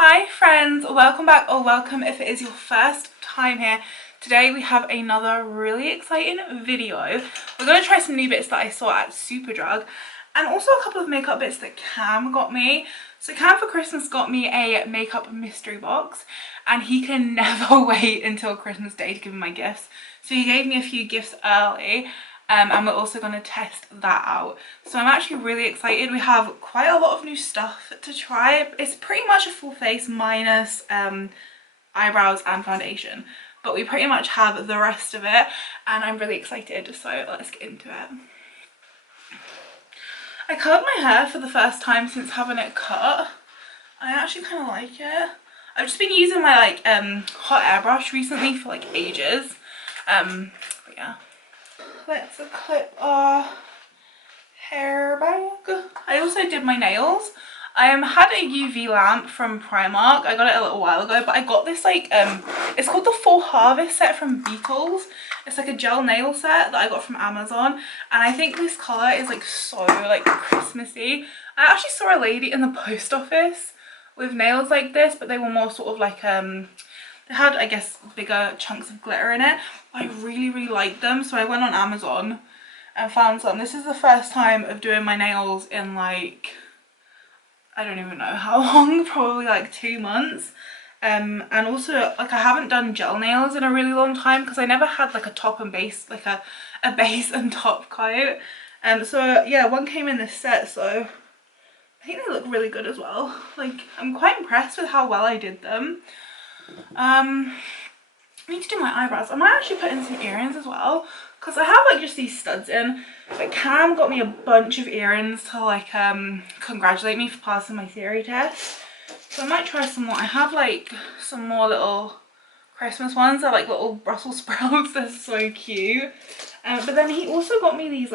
Hi friends, welcome back, or welcome if it is your first time here. Today we have another really exciting video. We're going to try some new bits that I saw at Superdrug and also a couple of makeup bits that Cam got me. So Cam for Christmas got me a makeup mystery box and he can never wait until Christmas Day to give me my gifts. So he gave me a few gifts early. And we're also going to test that out. So I'm actually really excited. We have quite a lot of new stuff to try. It's pretty much a full face minus eyebrows and foundation. But we pretty much have the rest of it and I'm really excited. So let's get into it. I curled my hair for the first time since having it cut. I actually kind of like it. I've just been using my hot air brush recently for ages. But yeah. Let's clip our hair bag. I also did my nails. I had a UV lamp from Primark. I got it a little while ago, but I got this it's called the Full Harvest set from Beetles. It's like a gel nail set that I got from Amazon, and I think this colour is so Christmassy. I actually saw a lady in the post office with nails like this, but they were more sort of they had, I guess, bigger chunks of glitter in it. I really liked them, so I went on Amazon and found some. This is the first time of doing my nails in I don't even know how long, probably 2 months. And also I haven't done gel nails in a really long time because I never had a top and base, a base and top coat. So yeah, one came in this set, so I think they look really good as well. I'm quite impressed with how well I did them. I need to do my eyebrows. I might actually put in some earrings as well because I have just these studs in, but Cam got me a bunch of earrings to congratulate me for passing my theory test, so I might try some more. I have some more little Christmas ones. They're little Brussels sprouts. They're so cute. But then he also got me these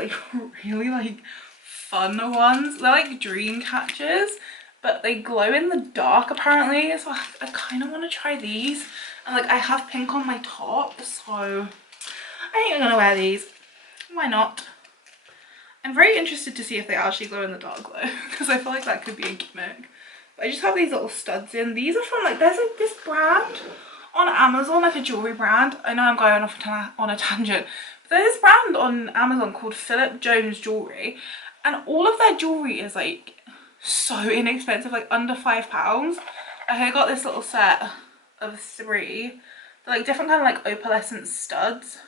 really fun ones. They're dream catchers, but they glow in the dark apparently, so I kind of want to try these. And I have pink on my top, so I think I'm gonna wear these. Why not? I'm very interested to see if they actually glow in the dark though, because I feel that could be a gimmick. But I just have these little studs in. These are from there's this brand on Amazon, a jewelry brand. I know I'm going off on a tangent, but there's this brand on Amazon called Philip Jones Jewelry, and all of their jewelry is so inexpensive, under £5. I got this little set of 3. They're different kind of opalescent studs.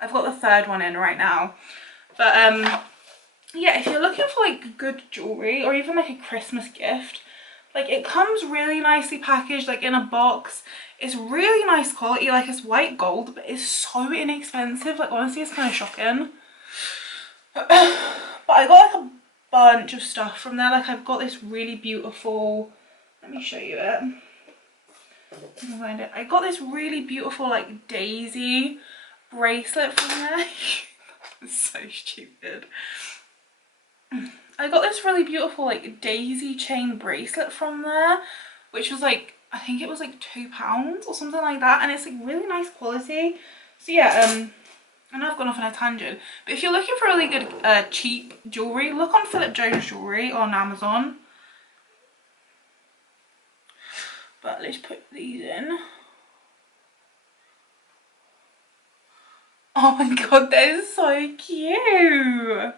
I've got the third one in right now. But yeah, if you're looking for good jewelry or even a Christmas gift, it comes really nicely packaged, in a box. It's really nice quality, it's white gold, but it's so inexpensive. Honestly, it's kind of shocking. But I got a bunch of stuff from there. I've got this really beautiful, let me show you it. I got this really beautiful daisy bracelet from there. It's so stupid. I got this really beautiful daisy chain bracelet from there, which was I think it was £2 or something like that, and it's really nice quality. So yeah, I know I've gone off on a tangent, but if you're looking for really good cheap jewellery, look on Philip Jones Jewellery on Amazon. But let's put these in. Oh my god, they're so cute!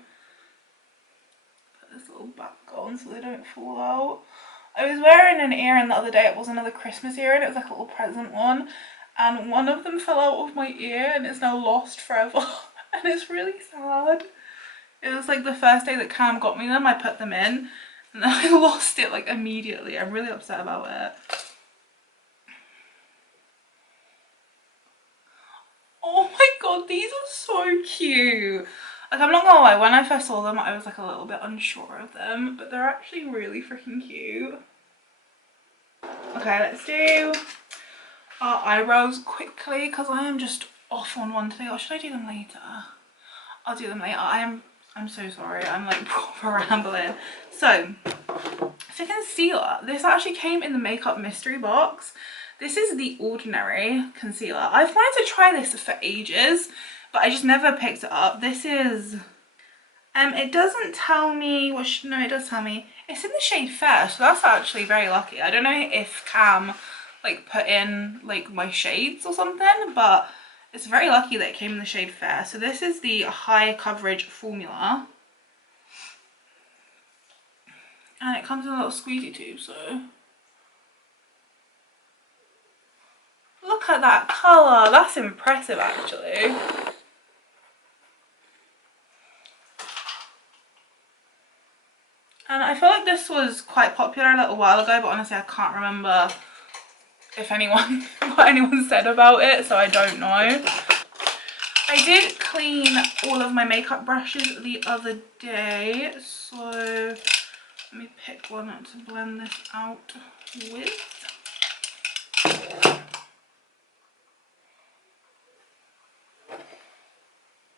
Put this little back on so they don't fall out. I was wearing an earring the other day. It was another Christmas earring. It was a little present one. And one of them fell out of my ear and it's now lost forever. And it's really sad. It was the first day that Cam got me them, I put them in. And then I lost it immediately. I'm really upset about it. Oh my god, these are so cute. I'm not gonna lie, when I first saw them I was a little bit unsure of them, but they're actually really freaking cute. Okay, let's do our eyebrows quickly because I am just off on one today. Or should I do them later? I'll do them later. I'm so sorry, I'm proper rambling. So for concealer, this actually came in the makeup mystery box. This is the Ordinary concealer. I've wanted to try this for ages, but I just never picked it up. This is, it doesn't tell me, no, it does tell me. It's in the shade Fair, so that's actually very lucky. I don't know if Cam like put in like my shades or something, but it's very lucky that it came in the shade Fair. So this is the high coverage formula. And it comes in a little squeezy tube, so look at that colour. That's impressive actually. And I feel like this was quite popular a little while ago, but honestly I can't remember if anyone what anyone said about it, so I don't know. I did clean all of my makeup brushes the other day, so let me pick one to blend this out with.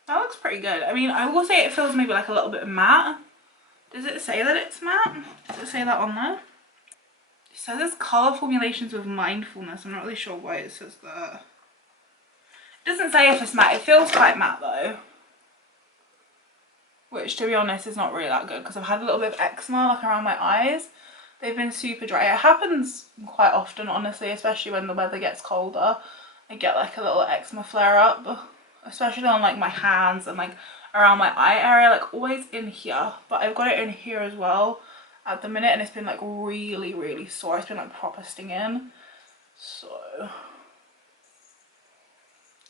That looks pretty good. I mean, I will say it feels maybe like a little bit matte. Does it say that it's matte? Does it say that on there? It says it's colour formulations with mindfulness. I'm not really sure why it says that. It doesn't say if it's matte. It feels quite matte though. Which, to be honest, is not really that good because I've had a little bit of eczema like around my eyes. They've been super dry. It happens quite often, honestly, especially when the weather gets colder. I get like a little eczema flare up, especially on like my hands and like around my eye area, like always in here. But I've got it in here as well at the minute, and it's been like really sore. It's been like proper stinging. So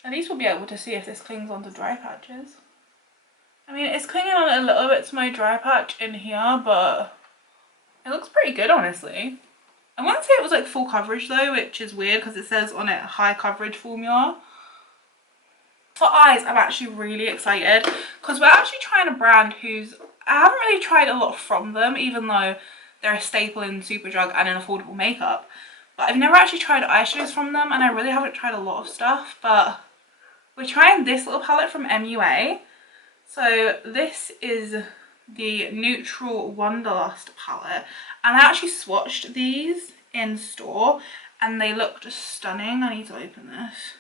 at least we'll be able to see if this clings onto dry patches. I mean, it's clinging on a little bit to my dry patch in here, but it looks pretty good, honestly. I wouldn't say it was like full coverage though, which is weird because it says on it high coverage formula. For eyes, I'm actually really excited because we're actually trying a brand who's, I haven't really tried a lot from them, even though they're a staple in Superdrug and in affordable makeup. But I've never actually tried eyeshadows from them, and I really haven't tried a lot of stuff. But we're trying this little palette from MUA. So this is the Neutral Wanderlust palette, and I actually swatched these in store and they looked stunning. I need to open this.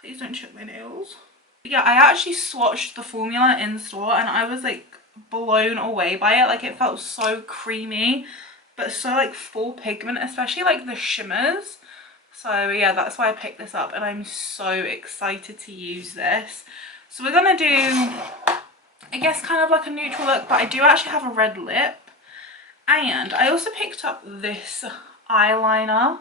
Please don't chip my nails. But yeah, I actually swatched the formula in store and I was like blown away by it. Like it felt so creamy but so like full pigment, especially like the shimmers. So yeah, that's why I picked this up and I'm so excited to use this. So we're gonna do, I guess, kind of like a neutral look, but I do actually have a red lip. And I also picked up this eyeliner,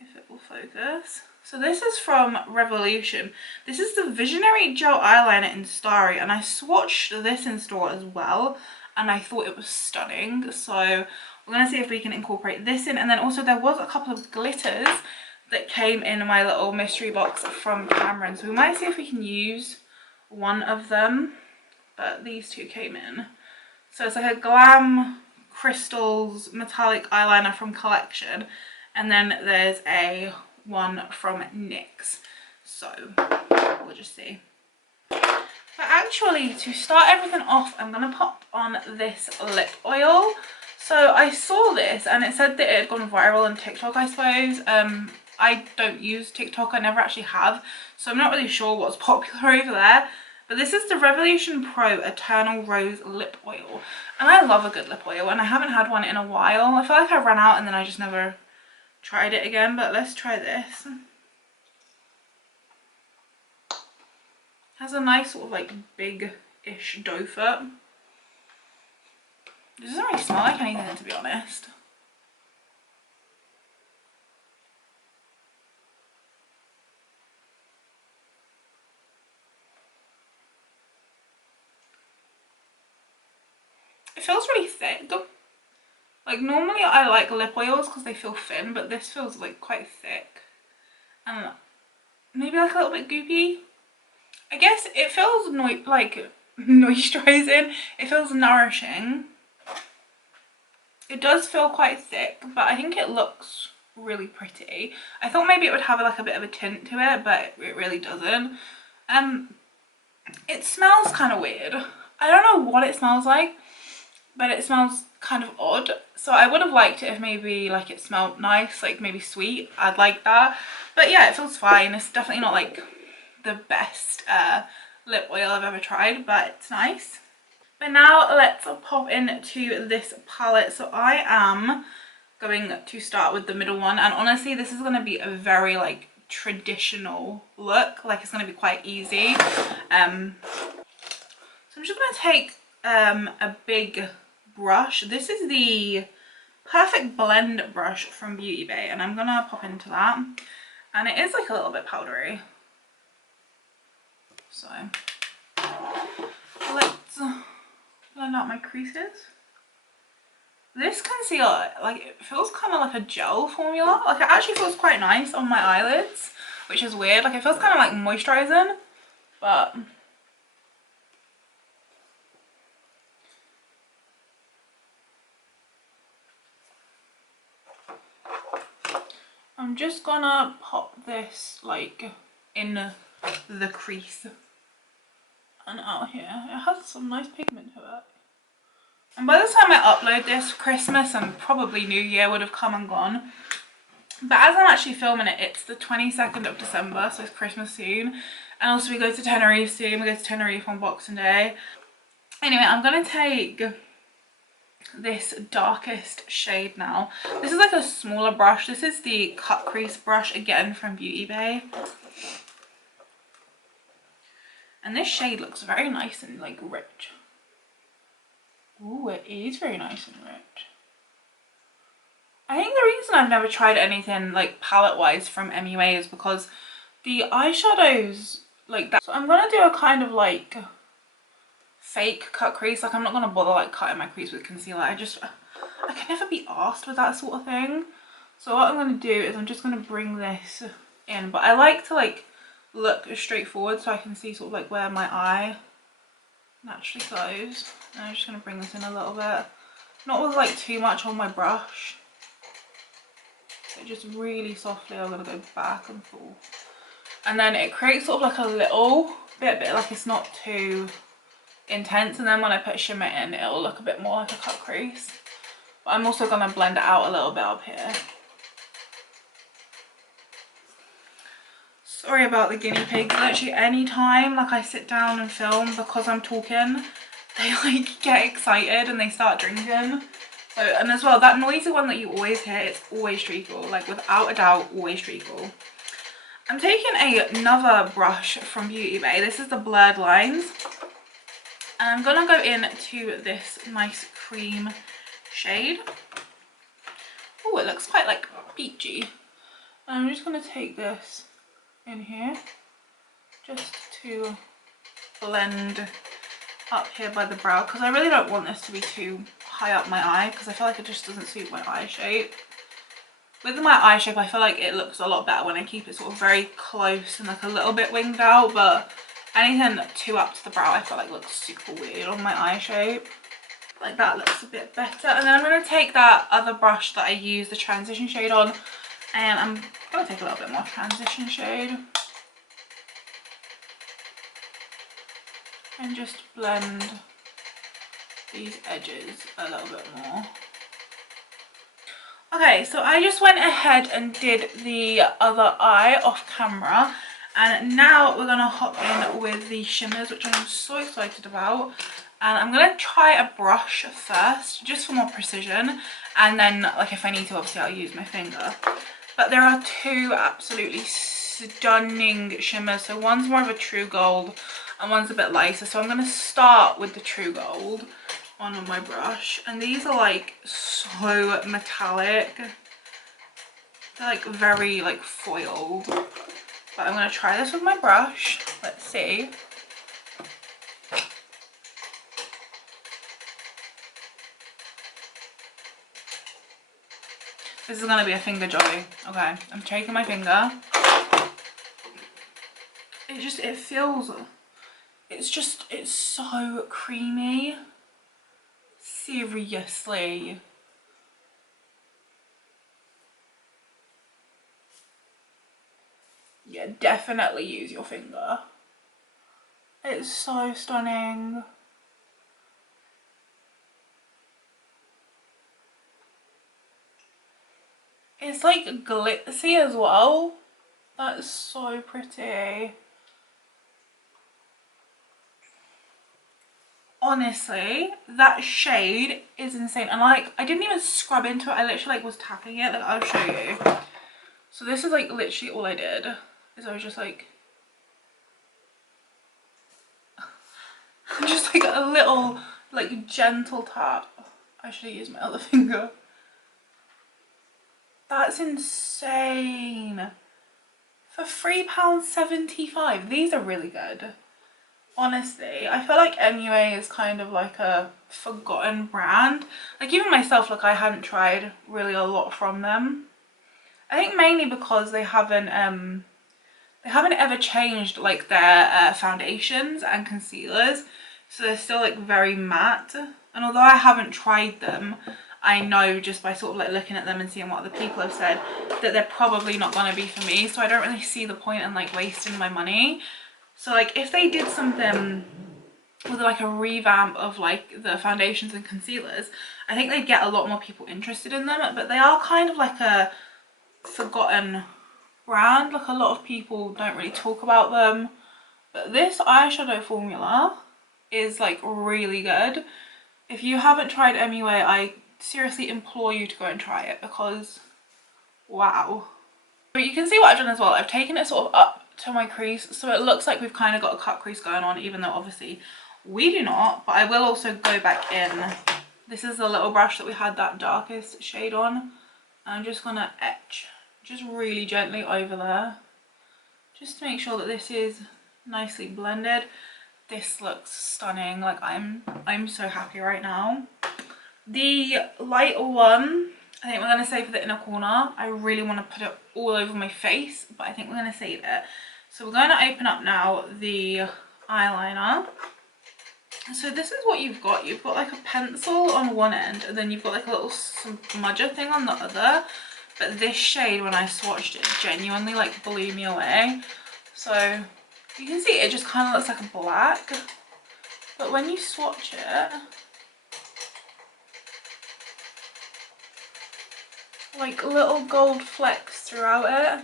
if it will focus. So this is from Revolution. This is the Visionary Gel Eyeliner in Starry, and I swatched this in store as well, and I thought it was stunning. So we're going to see if we can incorporate this in. And then also there was a couple of glitters that came in my little mystery box from Cameron. So we might see if we can use one of them, but these two came in. So it's like a Glam Crystals metallic eyeliner from Collection, and then there's a one from NYX. So we'll just see. But actually, to start everything off, I'm gonna pop on this lip oil. So I saw this and it said that it had gone viral on TikTok, I suppose. I don't use TikTok, I never actually have, so I'm not really sure what's popular over there. But this is the Revolution Pro Eternal Rose Lip Oil. And I love a good lip oil, and I haven't had one in a while. I feel like I ran out and then I just never tried it again, but let's try this. Has a nice sort of like big-ish doe foot. It doesn't really smell like anything, to be honest. It feels really thick. Like normally I like lip oils because they feel thin, but this feels like quite thick and maybe like a little bit goopy. I guess it feels like moisturizing. It feels nourishing. It does feel quite thick, but I think it looks really pretty. I thought maybe it would have like a bit of a tint to it, but it really doesn't. It smells kind of weird. I don't know what it smells like, but it smells kind of odd. So I would have liked it if maybe like it smelled nice, like maybe sweet. I'd like that. But yeah, it feels fine. It's definitely not like the best lip oil I've ever tried, but it's nice. But now let's pop into this palette. So I am going to start with the middle one, and honestly this is going to be a very like traditional look, like it's going to be quite easy. So I'm just going to take a big brush. This is the Perfect Blend brush from Beauty Bay, and I'm gonna pop into that, and it is like a little bit powdery, so let's blend out my creases. This concealer, like, it feels kind of like a gel formula. Like, it actually feels quite nice on my eyelids, which is weird. Like, it feels kind of like moisturizing, but I'm just gonna pop this like in the crease and out here. It has some nice pigment to it. And by the time I upload this, Christmas and probably New Year would have come and gone. But as I'm actually filming it, it's the 22nd of December, so it's Christmas soon. And also we go to Tenerife soon. We go to Tenerife on Boxing Day. Anyway, I'm going to take this darkest shade now. This is like a smaller brush. This is the cut crease brush, again from Beauty Bay. And this shade looks very nice and like rich. Ooh, it is very nice and rich. I think the reason I've never tried anything like palette wise from MUA is because the eyeshadows like that. So I'm gonna do a kind of like fake cut crease. Like, I'm not gonna bother like cutting my crease with concealer. I can never be arsed with that sort of thing. So what I'm gonna do is I'm just gonna bring this in, but I like to like look straight forward so I can see sort of like where my eye naturally goes. And I'm just going to bring this in a little bit, not with like too much on my brush, so just really softly I'm going to go back and forth, and then it creates sort of like a little bit like it's not too intense, and then when I put shimmer in it'll look a bit more like a cut crease. But I'm also going to blend it out a little bit up here. Sorry about the guinea pigs. Literally any time like I sit down and film, because I'm talking, they like get excited and they start drinking. So, and as well, that noisy one that you always hear, it's always treacle, like without a doubt, always treacle. I'm taking another brush from Beauty Bay. This is the Blurred Lines, and I'm gonna go into this nice cream shade. Oh, it looks quite like peachy. And I'm just gonna take this in here just to blend up here by the brow, because I really don't want this to be too high up my eye, because I feel like it just doesn't suit my eye shape. With my eye shape I feel like it looks a lot better when I keep it sort of very close and like a little bit winged out, but anything too up to the brow I feel like looks super weird on my eye shape. Like that looks a bit better. And then I'm going to take that other brush that I used the transition shade on, and I'm going to take a little bit more transition shade and just blend these edges a little bit more. Okay, so I just went ahead and did the other eye off camera, and now we're gonna hop in with the shimmers, which I'm so excited about. And I'm gonna try a brush first, just for more precision, and then like if I need to, obviously I'll use my finger. But there are two absolutely stunning shimmers. So one's more of a true gold and one's a bit lighter. So I'm gonna start with the true gold on my brush, and these are like so metallic. They're like very like foiled. But I'm gonna try this with my brush. Let's see. This is gonna be a finger jolly. Okay, I'm taking my finger. It feels, it's so creamy. Seriously. Yeah, definitely use your finger. It's so stunning. It's like glitzy as well. That's so pretty. honestly, that shade is insane. And like, I didn't even scrub into it. I literally like was tapping it. Like, I'll show you. So this is like literally all I did, is I was just like just like a little like gentle tap. I should have used my other finger. That's insane. For £3.75. These are really good. Honestly, I feel like MUA is kind of like a forgotten brand. Like even myself, like I hadn't tried really a lot from them. I think mainly because they haven't ever changed like their foundations and concealers, so they're still like very matte. And although I haven't tried them, I know just by sort of like looking at them and seeing what other people have said that they're probably not going to be for me, so I don't really see the point in like wasting my money. So like if they did something with like a revamp of like the foundations and concealers, I think they'd get a lot more people interested in them. But they are kind of like a forgotten brand. Like a lot of people don't really talk about them, but this eyeshadow formula is like really good. If you haven't tried MUA, I seriously implore you to go and try it, because wow. But you can see what I've done as well. I've taken it sort of up to my crease, so it looks like we've kind of got a cut crease going on, even though obviously we do not. But I will also go back in. This is the little brush that we had that darkest shade on. I'm just gonna etch just really gently over there, just to make sure that this is nicely blended. This looks stunning. Like I'm so happy right now. The lighter one, I think we're going to save for the inner corner. I really want to put it all over my face, but I think we're going to save it. So we're going to open up now the eyeliner. So this is what you've got. You've got like a pencil on one end, and then you've got like a little smudger thing on the other. But this shade, when I swatched it, genuinely like blew me away. So you can see it just kind of looks like a black, but when you swatch it, like little gold flecks throughout it,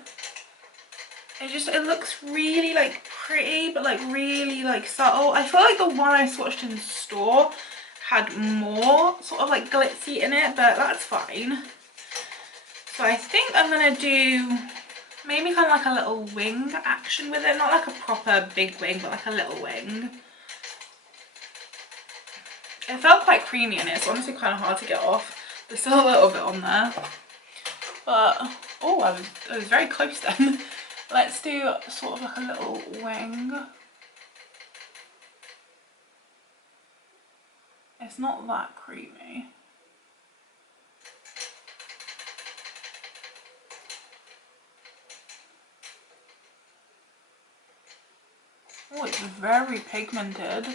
it looks really like pretty, but like really like subtle. I feel like the one I swatched in the store had more sort of like glitzy in it, but that's fine. So I think I'm gonna do maybe kind of like a little wing action with it, not like a proper big wing, but like a little wing. It felt quite creamy in it. It's honestly kind of hard to get off. There's still a little bit on there, but oh, I was very close then. Let's do sort of like a little wing. It's not that creamy. Oh, it's very pigmented.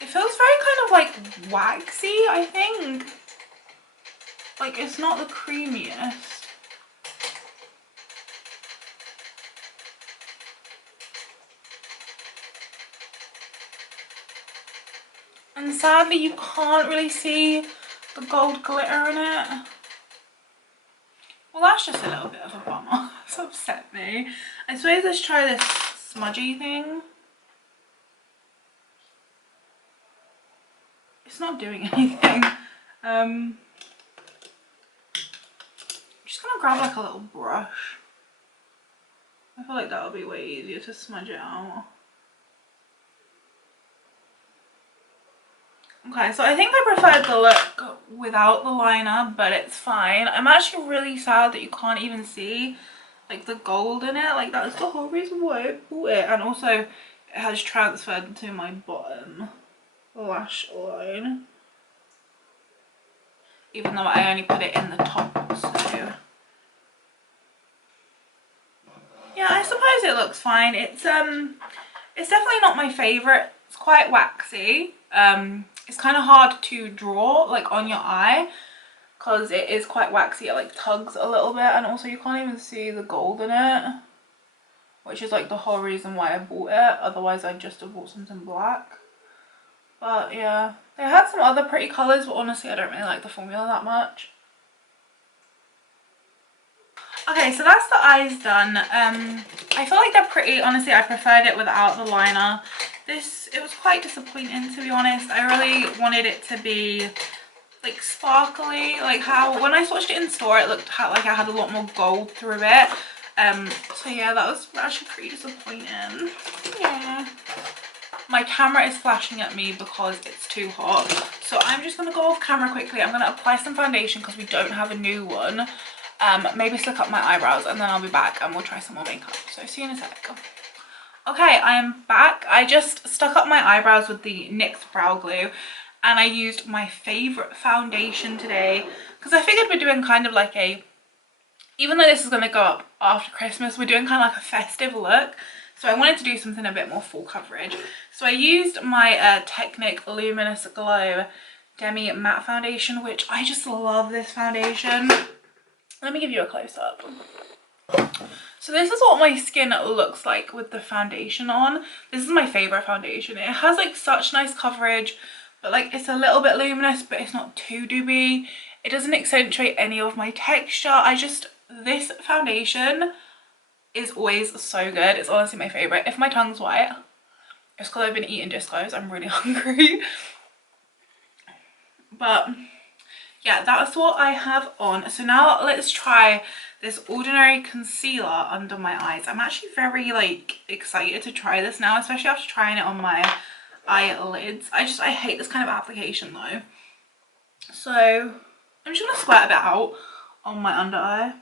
It feels very kind of like waxy, I think. Like it's not the creamiest. And sadly you can't really see the gold glitter in it. Well, that's just a little bit of a bummer. It's upset me. I suppose let's try this smudgy thing. It's not doing anything. I'm just gonna grab like a little brush. I feel like that would be way easier to smudge it out. Okay, so I think I preferred the look without the liner, but it's fine. I'm actually really sad that you can't even see like the gold in it. Like that's the whole reason why I bought it. And also it has transferred to my bottom lash line, even though I only put it in the top. So yeah, I suppose it looks fine. It's definitely not my favorite. It's quite waxy. It's kind of hard to draw like on your eye because it is quite waxy. It like tugs a little bit, and also you can't even see the gold in it, which is like the whole reason why I bought it. Otherwise I'd just have bought something black. But yeah, they had some other pretty colours, but honestly I don't really like the formula that much. Okay, so that's the eyes done. I feel like they're pretty. Honestly, I preferred it without the liner. it was quite disappointing, to be honest. I really wanted it to be like sparkly, like how when I swatched it in store it looked like it had a lot more gold through it. So yeah, that was actually pretty disappointing. Yeah. My camera is flashing at me because it's too hot, so I'm just gonna go off camera quickly. I'm gonna apply some foundation because we don't have a new one. Maybe slick up my eyebrows, and then I'll be back and we'll try some more makeup. So see you in a sec. Okay, I am back. I just stuck up my eyebrows with the NYX brow glue, and I used my favorite foundation today because I figured we're doing kind of like a, even though this is going to go up after Christmas, we're doing kind of like a festive look. So I wanted to do something a bit more full coverage. So I used my Technic Luminous Glow Demi Matte Foundation, which I just love this foundation. Let me give you a close-up. So this is what my skin looks like with the foundation on. This is my favorite foundation. It has like such nice coverage, but like it's a little bit luminous, but it's not too doobie. It doesn't accentuate any of my texture. This foundation is always so good. It's honestly my favorite. If my tongue's white, it's because I've been eating discos. I'm really hungry. But yeah, that's what I have on. So now let's try this Ordinary concealer under my eyes. I'm actually very like excited to try this now, especially after trying it on my eyelids. I hate this kind of application though. So I'm just gonna squirt a bit out on my under eye.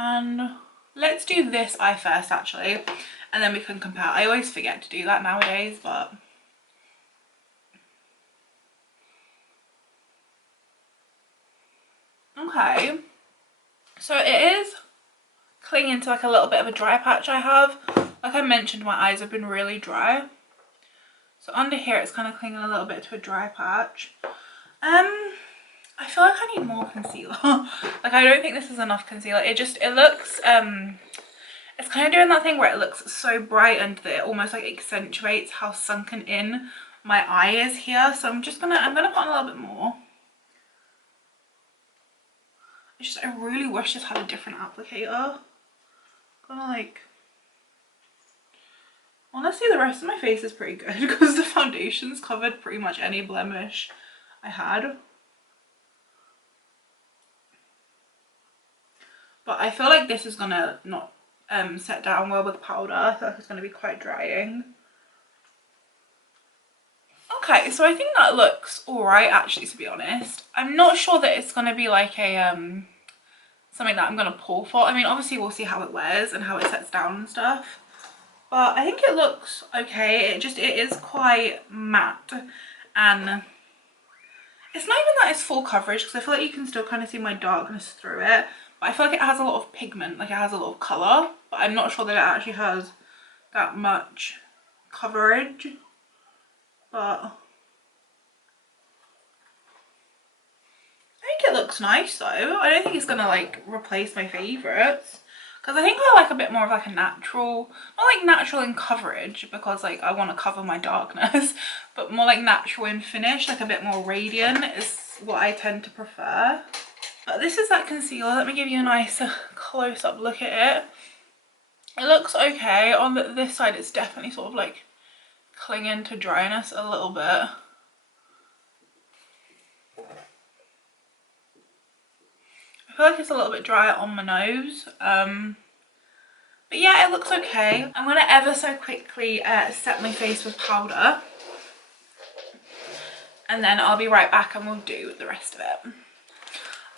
And let's do this eye first actually, and then we can compare. I always forget to do that nowadays, but okay. So it is clinging to like a little bit of a dry patch I have. Like I mentioned, my eyes have been really dry. So under here it's kind of clinging a little bit to a dry patch. I feel like I need more concealer. Like I don't think this is enough concealer. It looks it's kind of doing that thing where it looks so bright and that it almost like accentuates how sunken in my eye is here. So I'm gonna put on a little bit more. I really wish this had a different applicator. Honestly, the rest of my face is pretty good because the foundation's covered pretty much any blemish I had. But I feel like this is gonna not set down well with powder. I feel like it's gonna be quite drying. Okay, so I think that looks alright actually, to be honest. I'm not sure that it's gonna be like a something that I'm gonna pull for. I mean, obviously we'll see how it wears and how it sets down and stuff. But I think it looks okay. It is quite matte, and it's not even that it's full coverage because I feel like you can still kind of see my darkness through it. But I feel like it has a lot of pigment, like it has a lot of colour, but I'm not sure that it actually has that much coverage. But I think it looks nice though. I don't think it's gonna like replace my favourites, because I think I like a bit more of like a natural, not like natural in coverage because like I want to cover my darkness, but more like natural in finish, like a bit more radiant is what I tend to prefer. But this is that concealer. Let me give you a nice close-up look at it. It looks okay. On this side it's definitely sort of like clinging to dryness a little bit. I feel like it's a little bit drier on my nose. But yeah, it looks okay. I'm going to ever so quickly set my face with powder. And then I'll be right back and we'll do the rest of it.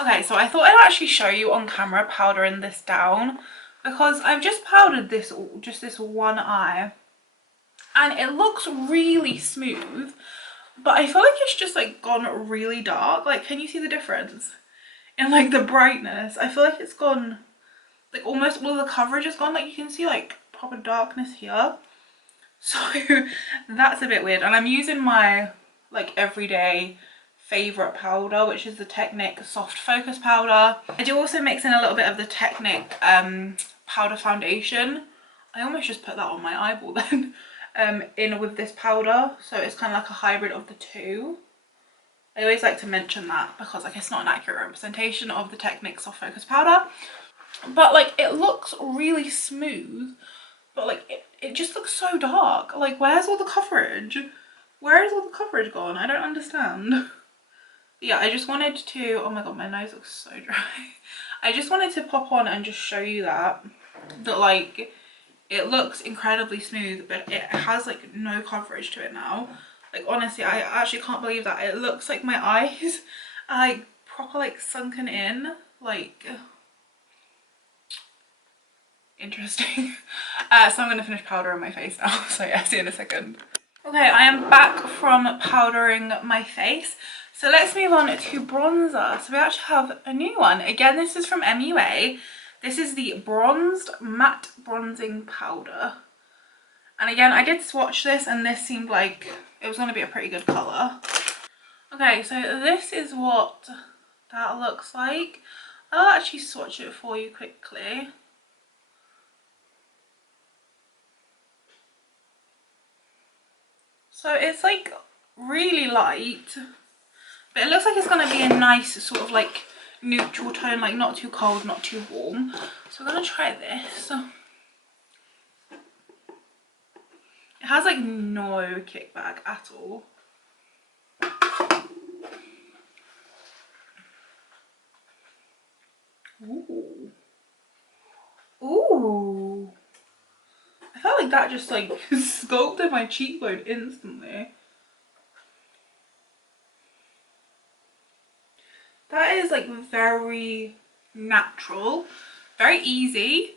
Okay, so I thought I'd actually show you on camera powdering this down, because I've just powdered this, just this one eye, and it looks really smooth, but I feel like it's just like gone really dark. Like, can you see the difference in like the brightness? I feel like it's gone, like almost all the coverage is gone. Like you can see like proper darkness here. So that's a bit weird. And I'm using my like everyday favorite powder, which is the Technic Soft Focus powder. I do also mix in a little bit of the Technic powder foundation. I almost just put that on my eyeball then. In with this powder, so it's kind of like a hybrid of the two. I always like to mention that because like it's not an accurate representation of the Technic Soft Focus powder, but like it looks really smooth. but like it just looks so dark. Like, where's all the coverage? Where is all the coverage gone? I don't understand. Yeah, I just wanted to, oh my god, my nose looks so dry. I just wanted to pop on and just show you that like it looks incredibly smooth, but it has like no coverage to it now. Like, honestly, I actually can't believe that. It looks like my eyes are like proper like sunken in, like interesting. So I'm gonna finish powdering my face now. So yeah, see you in a second. Okay, I am back from powdering my face. So let's move on to bronzer. So we actually have a new one. Again, this is from MUA. This is the Bronzed Matte Bronzing Powder. And again, I did swatch this and this seemed like it was going to be a pretty good colour. Okay, so this is what that looks like. I'll actually swatch it for you quickly. So it's like really light, but it looks like it's going to be a nice sort of like neutral tone, like not too cold, not too warm. So I'm going to try this. It has like no kickback at all. Ooh. Ooh. I felt like that just like sculpted my cheekbone instantly. That is like very natural, very easy.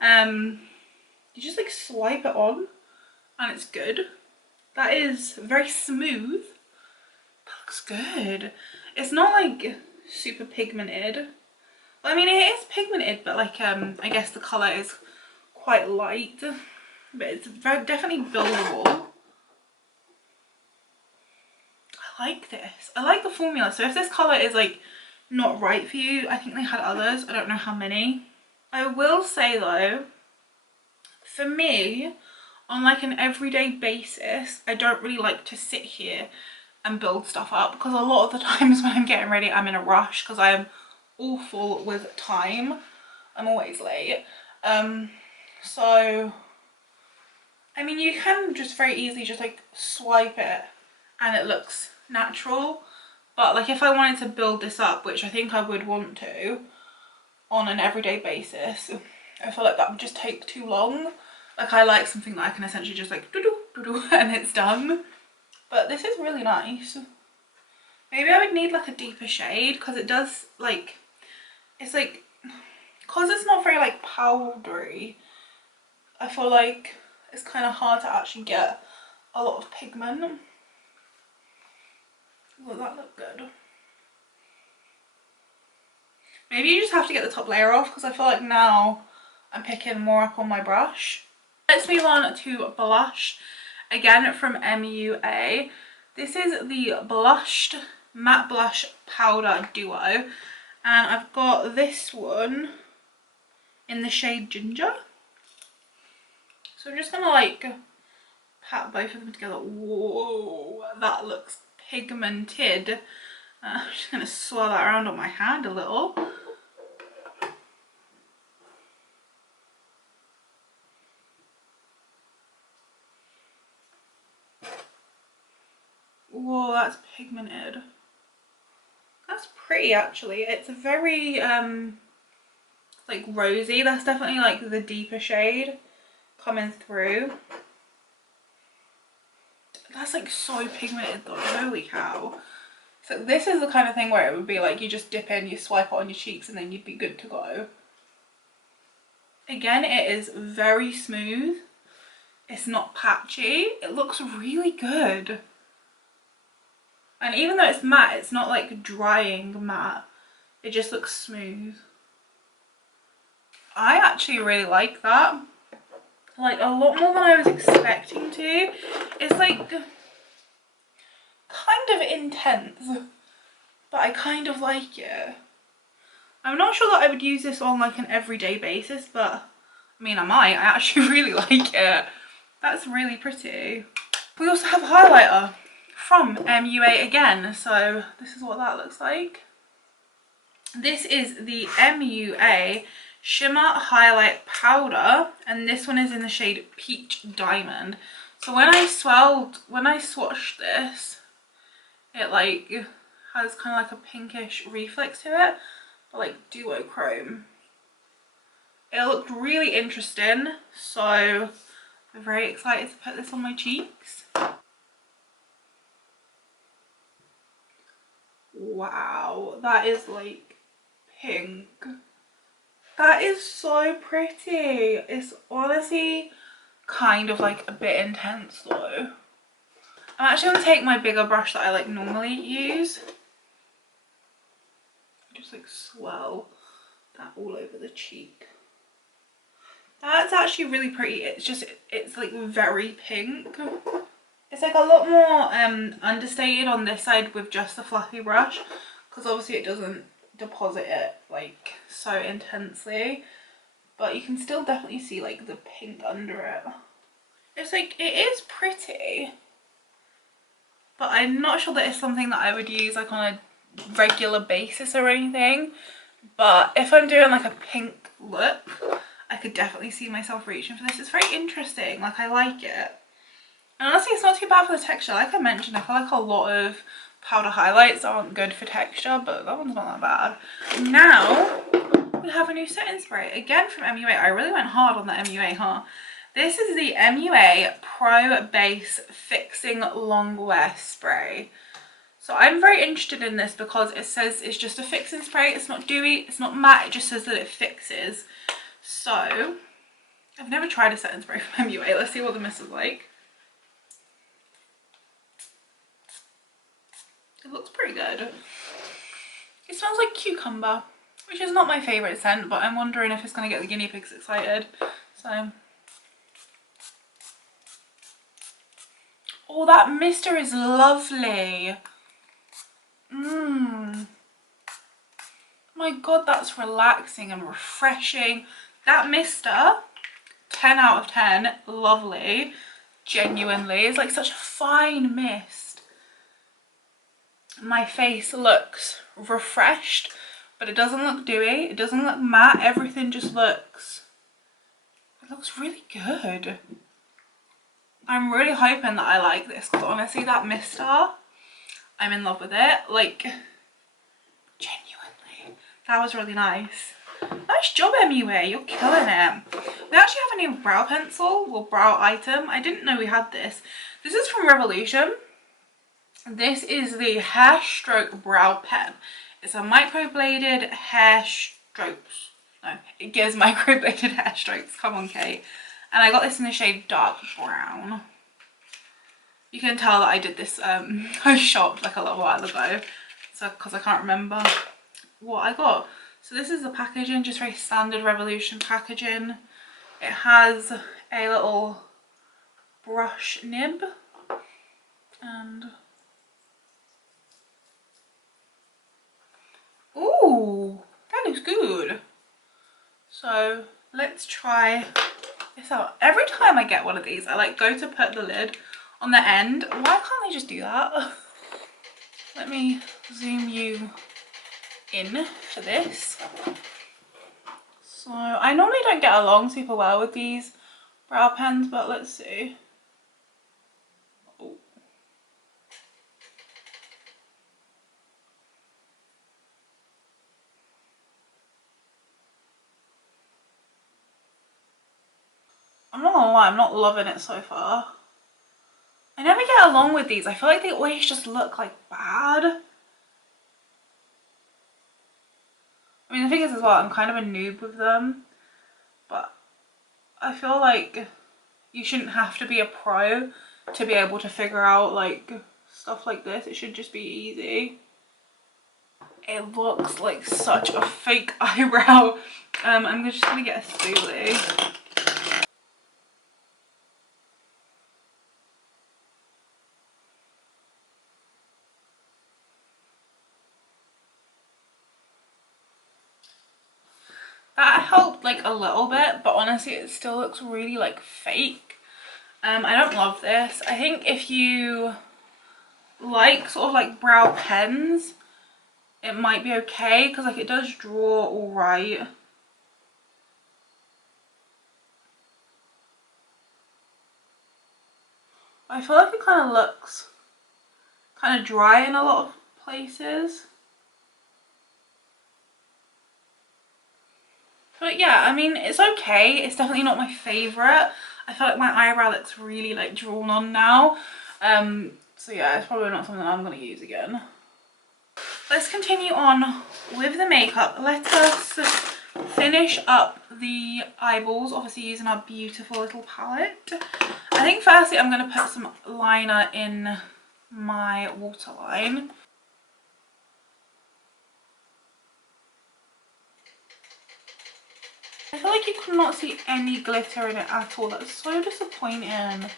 You just like swipe it on and it's good. That is very smooth. That looks good. It's not like super pigmented. Well, I mean, it is pigmented, but like I guess the colour is quite light, but it's very definitely buildable. I like this. I like the formula. So if this colour is like not right for you, I think they had others. I don't know how many. I will say though, for me, on like an everyday basis, I don't really like to sit here and build stuff up, because a lot of the times when I'm getting ready, I'm in a rush because I am awful with time. I'm always late. So I mean, you can just very easily just like swipe it and it looks natural, but like if I wanted to build this up, which I think I would want to on an everyday basis, I feel like that would just take too long. Like, I like something that I can essentially just like doo-doo, doo-doo, and it's done. But this is really nice. Maybe I would need like a deeper shade, because it does like, it's like, because it's not very like powdery, I feel like it's kind of hard to actually get a lot of pigment. Will that look good? Maybe you just have to get the top layer off, because I feel like now I'm picking more up on my brush. Let's move on to blush, again from MUA. This is the Blushed Matte Blush Powder Duo, and I've got this one in the shade Ginger. So I'm just gonna like pat both of them together. Whoa, that looks pigmented. I'm just gonna swirl that around on my hand a little. Whoa, that's pigmented. That's pretty actually. It's very like rosy. That's definitely like the deeper shade coming through. That's like so pigmented though, holy cow. So this is the kind of thing where it would be like you just dip in, you swipe it on your cheeks, and then you'd be good to go. Again, it is very smooth. It's not patchy. It looks really good. And even though it's matte, it's not like drying matte. It just looks smooth. I actually really like that. Like a lot more than I was expecting to. It's like kind of intense, but I kind of like it. I'm not sure that I would use this on like an everyday basis, but I mean I might. I actually really like it. That's really pretty. We also have a highlighter from MUA again, so this is what that looks like. This is the MUA shimmer highlight powder, and this one is in the shade Peach Diamond. So when I swatched this, it like has kind of like a pinkish reflex to it, but like duochrome. It looked really interesting, so I'm very excited to put this on my cheeks. Wow, that is like pink. That is so pretty. It's honestly kind of like a bit intense though. I'm actually going to take my bigger brush that I like normally use. Just like swirl that all over the cheek. That's actually really pretty. It's like very pink. It's like a lot more understated on this side with just the fluffy brush, because obviously it doesn't deposit it like so intensely, but you can still definitely see like the pink under it. It's like, it is pretty, but I'm not sure that it's something that I would use like on a regular basis or anything. But if I'm doing like a pink look, I could definitely see myself reaching for this. It's very interesting, like I like it. And honestly, it's not too bad for the texture. Like I mentioned, I feel like a lot of powder highlights aren't good for texture, but that one's not that bad. Now, we have a new setting spray. Again from MUA. I really went hard on the MUA, huh? This is the MUA Pro Base Fixing Longwear Spray. So I'm very interested in this because it says it's just a fixing spray. It's not dewy, it's not matte, it just says that it fixes. So, I've never tried a setting spray from MUA. Let's see what the mist is like. It looks pretty good. It smells like cucumber, which is not my favourite scent, but I'm wondering if it's going to get the guinea pigs excited. So, oh, that mister is lovely. My god, that's relaxing and refreshing. That mister, 10 out of 10, lovely. Genuinely, it's like such a fine mist. My face looks refreshed, but it doesn't look dewy, it doesn't look matte, everything just looks, it looks really good. I'm really hoping that I like this, because honestly that mister, I'm in love with it, like genuinely. That was really nice. Nice job MUA, you're killing it. We actually have a new brow pencil, or brow item. I didn't know we had this. This is from Revolution. This is the Hair Stroke Brow Pen. It's a microbladed hair strokes. No, it gives microbladed hair strokes. Come on, Kate. And I got this in the shade dark brown. You can tell that I did this, I shopped like a little while ago. So, because I can't remember what I got. So this is the packaging, just very standard Revolution packaging. It has a little brush nib. And ooh, that looks good. So let's try this out. Every time I get one of these, I like go to put the lid on the end. Why can't they just do that? Let me zoom you in for this. So I normally don't get along super well with these brow pens, but let's see. Oh. I'm not gonna lie, I'm not loving it so far. I never get along with these. I feel like they always just look like bad. I mean, the thing is as well, I'm kind of a noob with them, but I feel like you shouldn't have to be a pro to be able to figure out like stuff like this. It should just be easy. It looks like such a fake eyebrow. I'm just gonna get a spoolie. That helped like a little bit, but honestly it still looks really like fake. I don't love this. I think if you like sort of like brow pens, it might be okay, because like it does draw all right. I feel like it kind of looks kind of dry in a lot of places. But yeah, I mean, it's okay. It's definitely not my favourite. I feel like my eyebrow looks really like drawn on now. So yeah, it's probably not something I'm going to use again. Let's continue on with the makeup. Let us finish up the eyeballs, obviously using our beautiful little palette. I think firstly I'm going to put some liner in my waterline. I feel like you could not see any glitter in it at all. That's so disappointing.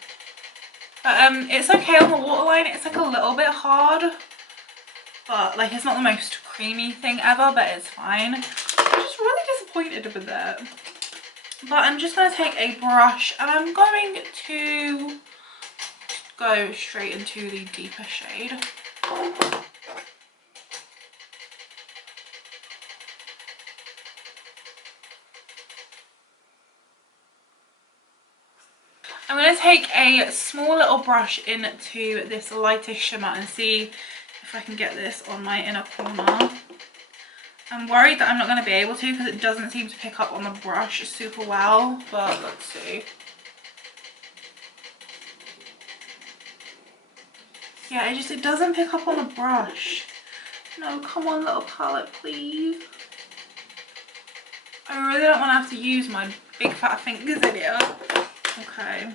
But it's okay on the waterline. It's like a little bit hard, but like it's not the most creamy thing ever, but it's fine. I'm just really disappointed with it. But I'm just going to take a brush and I'm going to go straight into the deeper shade. I'm going to take a small little brush into this lighter shimmer and see if I can get this on my inner corner. I'm worried that I'm not going to be able to because it doesn't seem to pick up on the brush super well, but let's see. Yeah, it doesn't pick up on the brush. No, come on little palette, please. I really don't want to have to use my big fat fingers in here. Okay.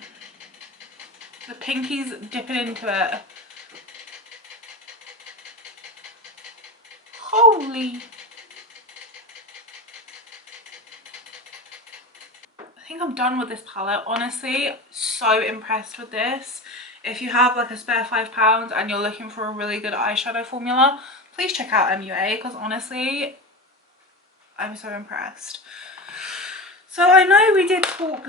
The pinky's dipping into it. Holy. I think I'm done with this palette. Honestly, so impressed with this. If you have like a spare £5 and you're looking for a really good eyeshadow formula, please check out MUA because honestly, I'm so impressed. So I know we did talk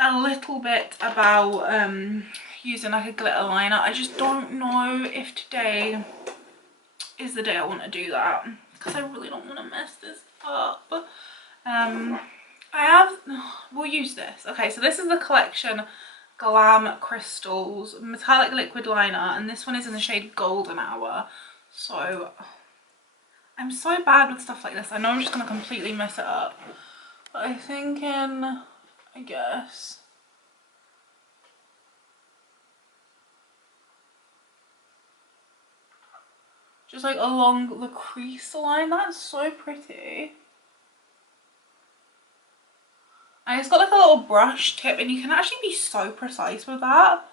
a little bit about using like a glitter liner. I just don't know if today is the day I want to do that because I really don't want to mess this up. We'll use this. Okay, so this is the collection Glam Crystals Metallic Liquid Liner, and this one is in the shade Golden Hour. So I'm so bad with stuff like this. I know I'm just going to completely mess it up. But I'm thinking, I guess, just like along the crease line. That's so pretty. And it's got like a little brush tip and you can actually be so precise with that.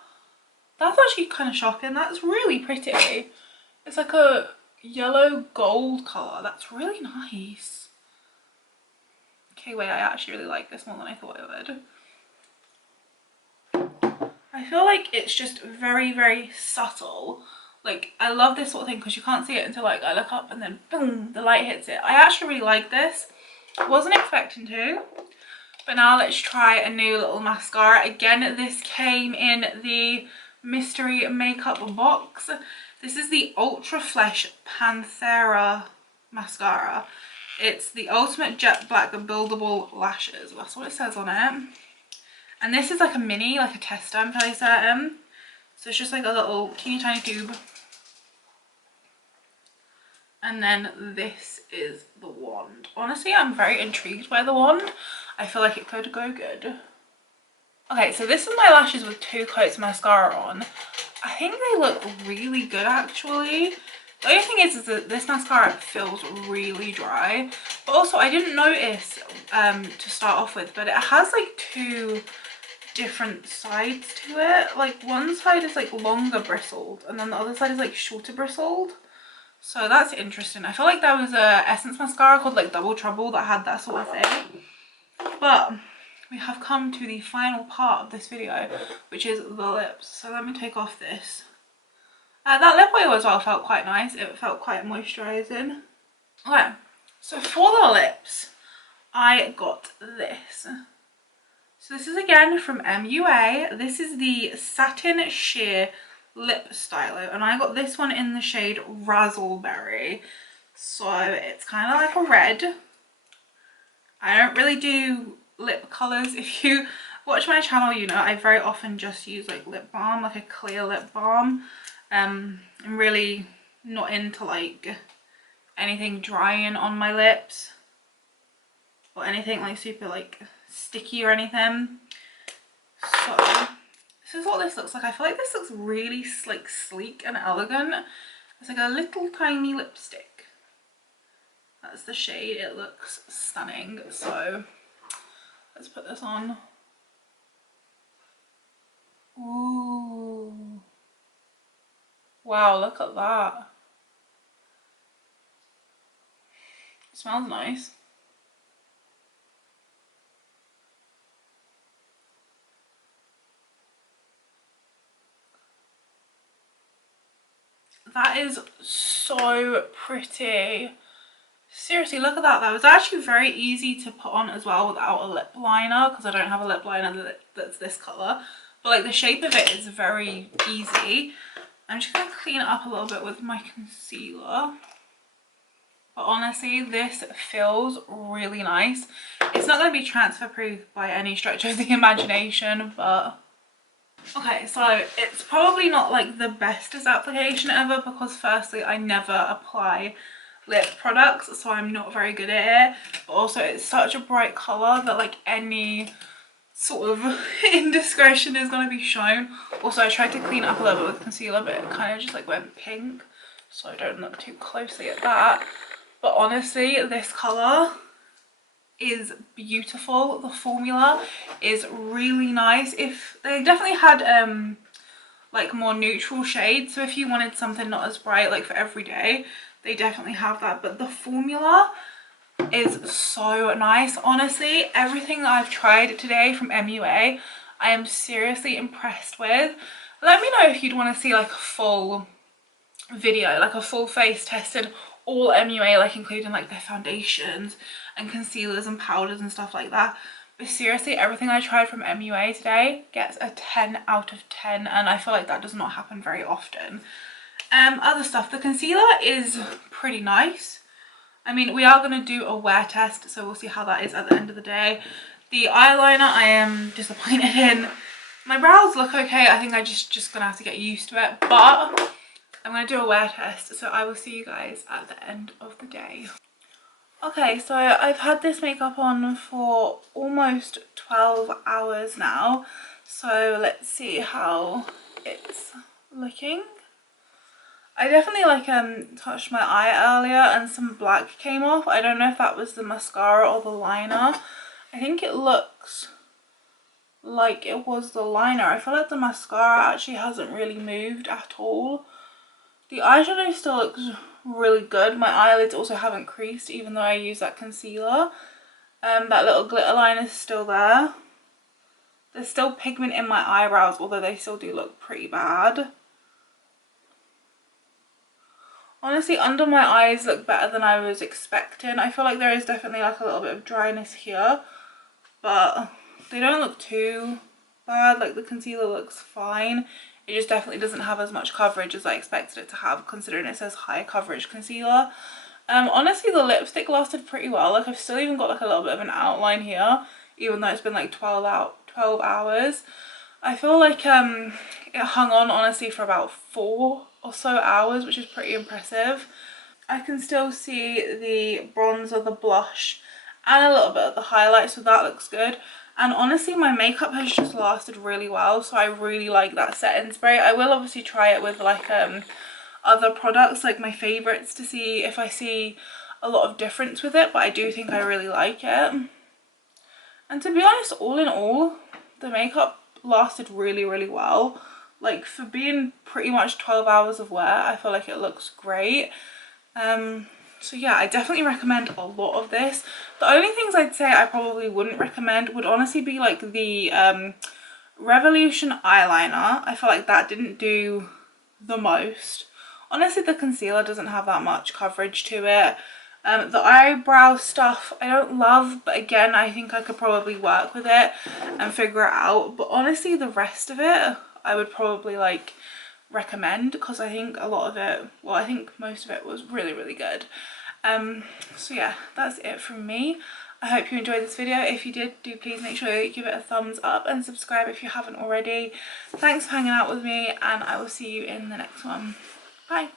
That's actually kind of shocking. That's really pretty. It's like a yellow gold colour. That's really nice. Okay, wait, I actually really like this more than I thought I would. I feel like it's just very, very subtle. Like, I love this sort of thing because you can't see it until like I look up and then boom, the light hits it. I actually really like this. Wasn't expecting to. But now let's try a new little mascara. Again, this came in the mystery makeup box. This is the Ultra Flesh Panthera mascara. It's the ultimate jet black buildable lashes. That's what it says on it. And this is like a mini, like a tester, I'm fairly certain. So it's just like a little teeny tiny tube. And then this is the wand. Honestly, I'm very intrigued by the wand. I feel like it could go good. Okay, so this is my lashes with 2 coats of mascara on. I think they look really good actually. The only thing is that this mascara feels really dry. But also I didn't notice to start off with, but it has like 2 different sides to it. Like one side is like longer bristled and then the other side is like shorter bristled. So that's interesting. I feel like there was a Essence mascara called like Double Trouble that had that sort of thing. But we have come to the final part of this video, which is the lips. So let me take off this. That lip oil as well felt quite nice. It felt quite moisturising. Okay, so for the lips, I got this. So this is again from MUA. This is the Satin Sheer Lip Stylo, and I got this one in the shade Razzleberry. So it's kind of like a red. I don't really do lip colours. If you watch my channel, you know, I very often just use like lip balm, like a clear lip balm. I'm really not into like anything drying on my lips or anything like super like sticky or anything. So this is what this looks like. I feel like this looks really like sleek and elegant. It's like a little tiny lipstick. That's the shade. It looks stunning. So let's put this on. Ooh. Wow, look at that. It smells nice. That is so pretty. Seriously, look at that. That was actually very easy to put on as well without a lip liner, because I don't have a lip liner that's this colour. But like the shape of it is very easy. I'm just going to clean it up a little bit with my concealer. But honestly, this feels really nice. It's not going to be transfer proof by any stretch of the imagination, but... Okay, so it's probably not like the bestest application ever, because firstly, I never apply lip products, so I'm not very good at it. But also, it's such a bright colour that like any sort of indiscretion is going to be shown. Also, I tried to clean it up a little bit with concealer, but it kind of just like went pink, so I don't look too closely at that. But honestly, this colour is beautiful. The formula is really nice. If they definitely had like more neutral shades, so if you wanted something not as bright like for every day, they definitely have that. But the formula is so nice. Honestly, everything that I've tried today from MUA, I am seriously impressed with. Let me know if you'd want to see like a full video, like a full face tested all MUA, like including like their foundations and concealers and powders and stuff like that. But seriously, everything I tried from MUA today gets a 10 out of 10, and I feel like that does not happen very often. Other stuff, the concealer is pretty nice. I mean, we are going to do a wear test, so we'll see how that is at the end of the day. The eyeliner I am disappointed in. My brows look okay. I think I just going to have to get used to it, but I'm going to do a wear test, so I will see you guys at the end of the day. Okay, so I've had this makeup on for almost 12 hours now, so let's see how it's looking. I definitely like touched my eye earlier and some black came off. I don't know if that was the mascara or the liner. I think it looks like it was the liner. I feel like the mascara actually hasn't really moved at all. The eyeshadow still looks really good. My eyelids also haven't creased even though I use that concealer. That little glitter line is still there. There's still pigment in my eyebrows, although they still do look pretty bad. Honestly, under my eyes look better than I was expecting. I feel like there is definitely like a little bit of dryness here, but they don't look too bad. Like the concealer looks fine. It just definitely doesn't have as much coverage as I expected it to have, considering it says high coverage concealer. Honestly, the lipstick lasted pretty well. Like I've still even got like a little bit of an outline here, even though it's been like 12 hours. I feel like it hung on honestly for about 4 or so hours, which is pretty impressive. I can still see the bronzer, the blush, and a little bit of the highlight, so that looks good. And honestly, my makeup has just lasted really well, so I really like that setting spray. I will obviously try it with like other products, like my favorites, to see if I see a lot of difference with it, but I do think I really like it. And to be honest, all in all, the makeup lasted really well. Like for being pretty much 12 hours of wear, I feel like it looks great. So yeah, I definitely recommend a lot of this. The only things I'd say I probably wouldn't recommend would honestly be like the Revolution eyeliner. I feel like that didn't do the most. Honestly, the concealer doesn't have that much coverage to it. The eyebrow stuff I don't love, but again, I think I could probably work with it and figure it out. But honestly, the rest of it I would probably like recommend, because I think a lot of it, well, I think most of it was really good. So yeah, that's it from me. I hope you enjoyed this video. If you did, do please make sure you give it a thumbs up and subscribe if you haven't already. Thanks for hanging out with me, and I will see you in the next one. Bye.